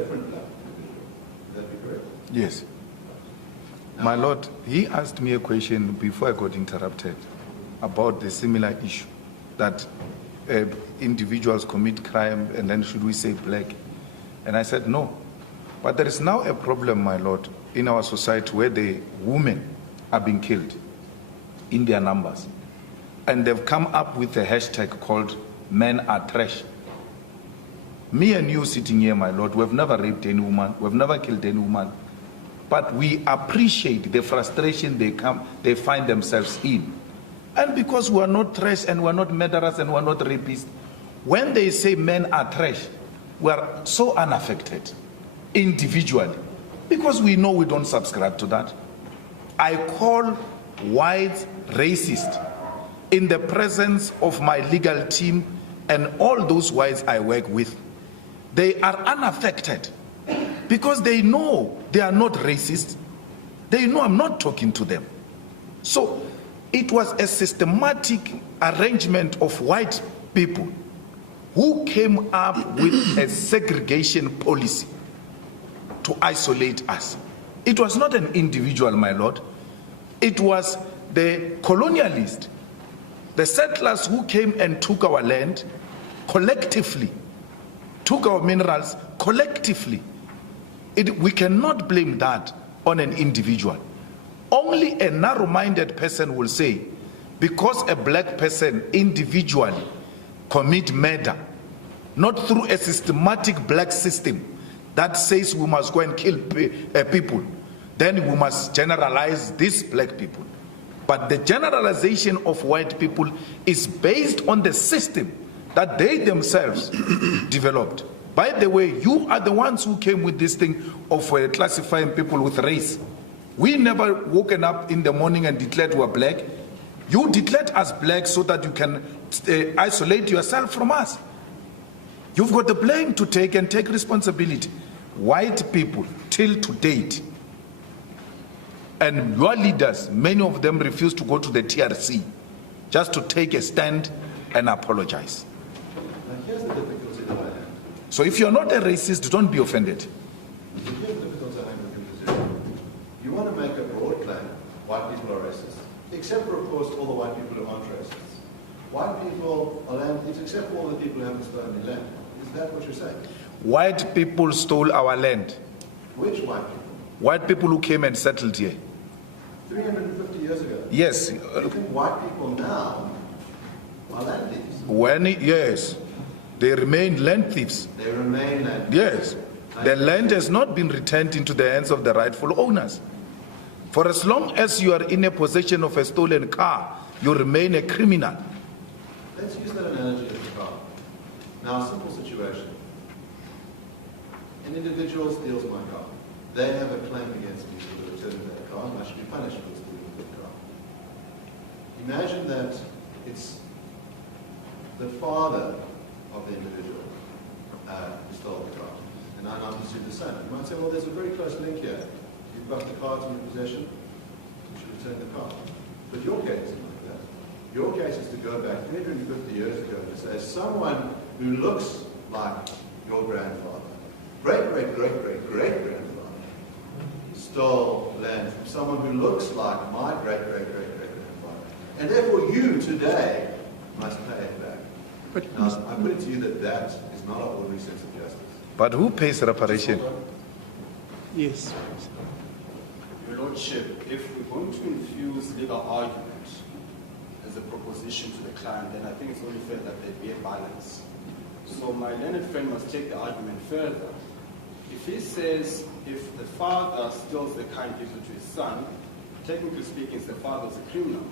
different black individual. Would that be correct? Yes. My Lord, he asked me a question before I got interrupted about the similar issue that individuals commit crime and then should we say black? And I said no. But there is now a problem, my Lord, in our society where the women are being killed in their numbers. And they've come up with a hashtag called men are trash. Me and you sitting here, my Lord, we've never raped any woman, we've never killed any woman, but we appreciate the frustration they find themselves in. And because we are not trash and we are not murderers and we are not rapists, when they say men are trash, we are so unaffected individually because we know we don't subscribe to that. I call whites racist in the presence of my legal team and all those whites I work with. They are unaffected because they know they are not racist. They know I'm not talking to them. So it was a systematic arrangement of white people who came up with a segregation policy to isolate us. It was not an individual, my Lord. It was the colonialists, the settlers who came and took our land collectively, took our minerals collectively. We cannot blame that on an individual. Only a narrow-minded person will say, because a black person individually commit murder, not through a systematic black system that says we must go and kill people, then we must generalize these black people. But the generalization of white people is based on the system that they themselves developed. By the way, you are the ones who came with this thing of classifying people with race. We never woken up in the morning and declared we are black. You declared us black so that you can isolate yourself from us. You've got the blame to take and take responsibility. White people, till to date, and your leaders, many of them refuse to go to the TRC just to take a stand and apologize. Now here's the difficulty that I have. So if you're not a racist, don't be offended. Here's the difficulty I have with your position. You want to make a broad claim, white people are racist, except for, of course, all the white people who aren't racists. White people are land, it's except for all the people who haven't stolen the land. Is that what you're saying? White people stole our land. Which white people? White people who came and settled here. 350 years ago? Yes. You think white people now are land thieves? Yes. They remain land thieves. They remain land thieves? Yes. The land has not been returned into the hands of the rightful owners. For as long as you are in a possession of a stolen car, you remain a criminal. Let's use that analogy of the car. Now, a simple situation. An individual steals my car. They have a claim against me for the return of that car, and I should be punished for stealing that car. Imagine that it's the father of the individual who stole the car, and I now pursue the son. You might say, well, there's a very close link here. You've got the car in your possession, you should return the car. But your case isn't like that. Your case is to go back 350 years ago and say, someone who looks like your grandfather, great-great-great-great-great-grandfather, stole land from someone who looks like my great-great-great-great-grandfather. And therefore you today must pay it back. But now, I put it to you that that is not an ordinary sense of justice. But who pays reparation? Yes. Your Lordship, if we're going to infuse legal argument as a proposition to the client, then I think it's only fair that there be a balance. So my learned friend must take the argument further. If he says if the father steals the car and gives it to his son, technically speaking, the father is a criminal.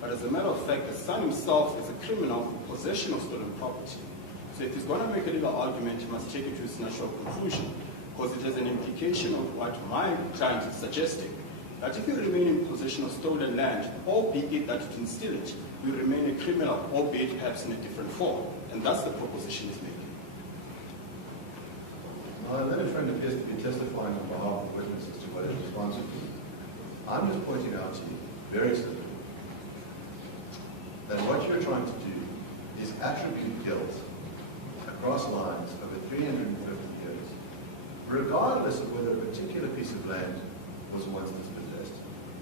But as a matter of fact, the son himself is a criminal for possession of stolen property. So if he's going to make a legal argument, he must take it to its natural conclusion, because it has an implication of what my client is suggesting, that if you remain in possession of stolen land, albeit that you can steal it, you remain a criminal, albeit perhaps in a different form. And that's the proposition he's making. My learned friend appears to be testifying on behalf of witnesses to what is responsible. I'm just pointing out to you, very simply, that what you're trying to do is attribute guilt across lines over 350 years regardless of whether a particular piece of land was once dispossessed.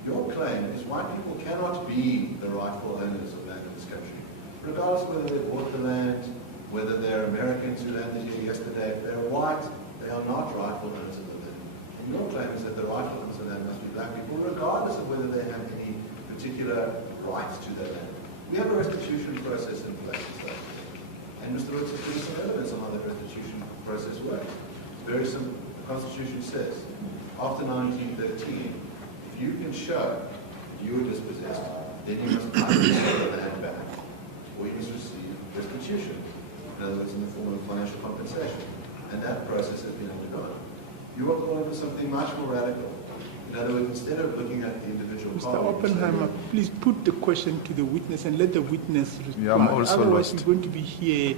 Your claim is white people cannot be the rightful owners of land in this country, regardless of whether they bought the land, whether they're Americans who landed here yesterday. If they're white, they are not rightful owners of the land. And your claim is that the rightful owners of the land must be black people, regardless of whether they have any particular rights to their land. We have a restitution process in place in South Africa. And Mr. Roots has given some evidence on how the restitution process works. It's very simple. The Constitution says, after 1913, if you can show that you were dispossessed, then you must pay the land back, or you must receive restitution. In other words, in the form of financial compensation. And that process has been undergone. You are calling for something much more radical. In other words, instead of looking at the individual Mr. colony, Oppenheimer, please put the question to the witness and let the witness respond. Yeah, I'm also Otherwise, lost. we're going to be here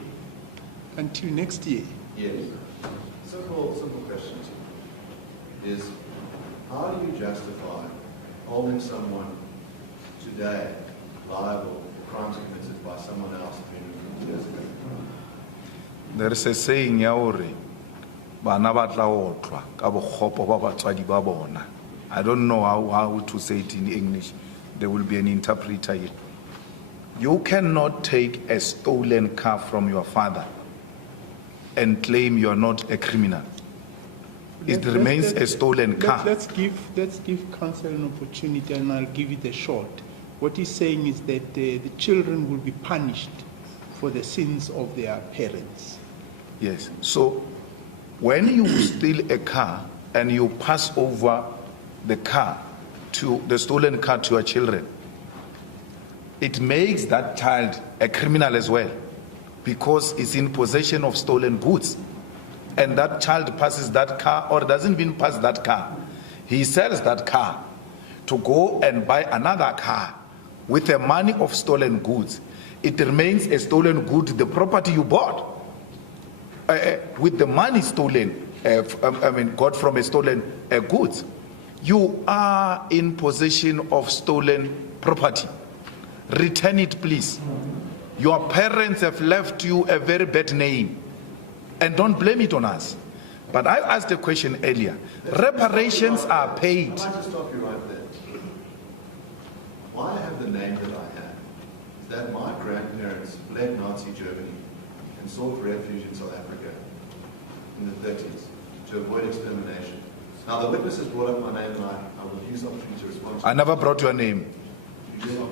until next year. yes. Simple question to you is, how do you justify holding someone today liable for crimes committed by someone else 20 years ago? There is a saying ya hore bana ba tla otlwa ka bokgopo ba batswadi ba bona. I don't know how to say it in English. There will be an interpreter here. You cannot take a stolen car from your father and claim you are not a criminal. It remains a stolen car. Let's give counsel an opportunity, and I'll give it a shot. What he's saying is that the children will be punished for the sins of their parents. Yes. So when you steal a car and you pass over the stolen car to your children, it makes that child a criminal as well, because it's in possession of stolen goods. And that child passes that car, or doesn't even pass that car. He sells that car to go and buy another car with the money of stolen goods. It remains a stolen good, the property you bought. With the money stolen, got from a stolen goods. You are in possession of stolen property. Return it, please. Your parents have left you a very bad name. And don't blame it on us. But I asked a question earlier. Reparations are paid. I'd like to stop you right there. Why I have the name that I have is that my grandparents fled Nazi Germany and sought refuge in South Africa in the 30s to avoid extermination. Now the witness has brought up my name, and I will use the opportunity to respond to I never brought your name.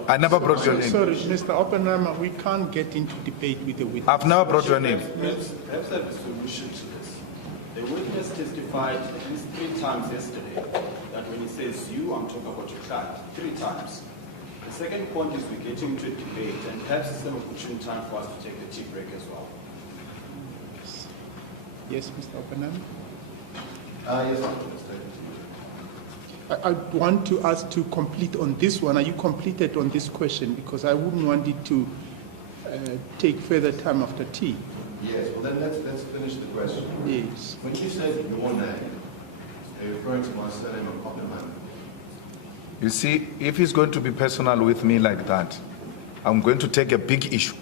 I never brought your name. Sorry, Mr. Oppenheimer, we can't get into debate with the witness. I've never brought your name. Perhaps I have a solution to this. The witness testified at least 3 times yesterday that when he says you, I'm talking about your client. 3 times. The second point is we get into a debate, and perhaps it's an opportune time for us to take a tea break as well. Yes, Mr. Oppenheimer? yes, I'll take it to you. I want to ask to complete on this one. Are you completed on this question? Because I wouldn't want it to take further time after tea. Yes, well then let's finish the question. Yes. When you said your name, are you referring to my surname of Oppenheimer? You see, if he's going to be personal with me like that, I'm going to take a big issue.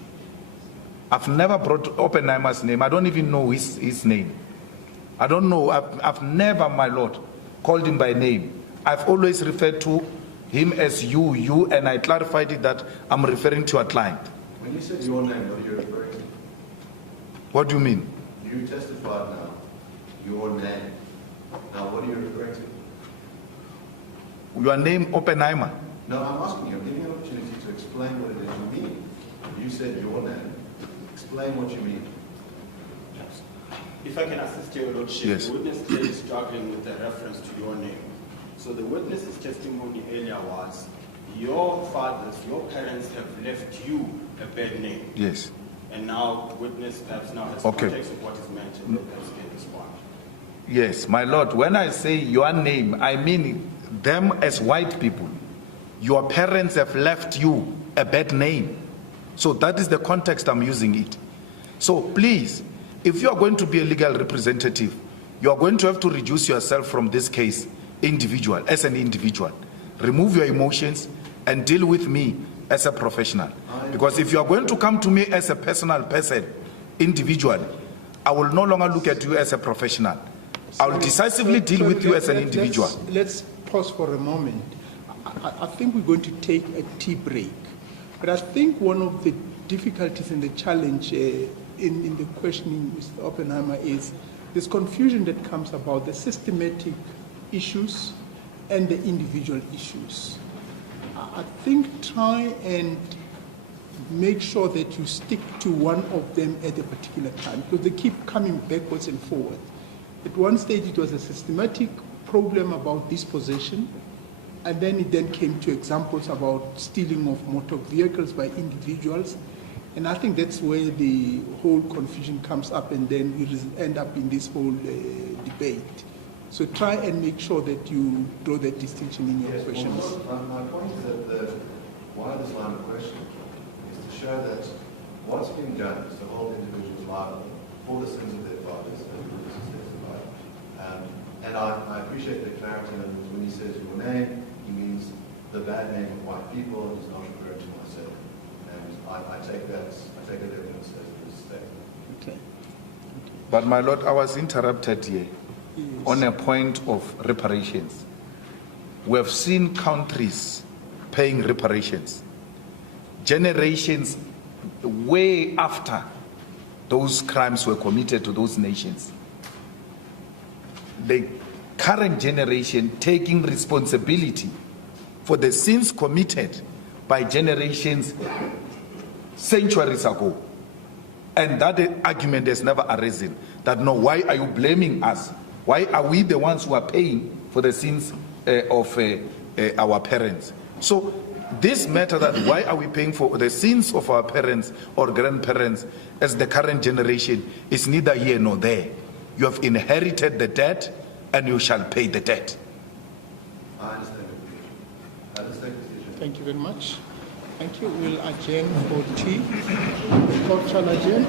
I've never brought Oppenheimer's name. I don't even know his name. I don't know. I've never, my Lord, called him by name. I've always referred to him as you, and I clarified it that I'm referring to a client. When you said your name, what are you referring to? What do you mean? You testified now, your name. Now what are you referring to? Your name, Oppenheimer. No, I'm asking you, I'm giving you an opportunity to explain what it is you mean. You said your name. Explain what you mean. If I can assist your Lordship, Yes. the witness clearly is struggling with the reference to your name. So the witness's testimony earlier was, your fathers, your parents have left you a bad name. Yes. And now the witness perhaps now has Okay. context of what is mentioned, and perhaps can respond. Yes, my Lord, when I say your name, I mean them as white people. Your parents have left you a bad name. So that is the context I'm using it. So please, if you are going to be a legal representative, you are going to have to reduce yourself from this case as an individual. Remove your emotions and deal with me as a professional. Because if you are going to come to me as a personal person, individual, I will no longer look at you as a professional. I'll decisively deal with you as an individual. Let's pause for a moment. I think we're going to take a tea break. But I think one of the difficulties and the challenge in the questioning Mr. Oppenheimer is this confusion that comes about the systematic issues and the individual issues. I think try and make sure that you stick to one of them at a particular time, because they keep coming backwards and forward. At one stage it was a systematic problem about dispossession, and then it then came to examples about stealing of motor vehicles by individuals. And I think that's where the whole confusion comes up, and then we end up in this whole debate. So try and make sure that you draw that distinction in your questions. Well, my point is that why this line of questioning is to show that what's being done is to hold individuals liable for the sins of their fathers and the sins of their survivors. And I appreciate the clarity, and when he says your name, he means the bad name of white people, and he's not referring to myself. And I take that evidence as a statement. Okay. But my lord, I was interrupted here on a point of reparations. We have seen countries paying reparations, generations way after those crimes were committed to those nations. The current generation taking responsibility for the sins committed by generations centuries ago. And that argument has never arisen, that no, why are you blaming us? Why are we the ones who are paying for the sins of our parents? So this matter, that why are we paying for the sins of our parents or grandparents as the current generation, is neither here nor there. You have inherited the debt and you shall pay the debt. I understand the position. Thank you very much. Thank you. We'll adjourn for tea. The court shall adjourn.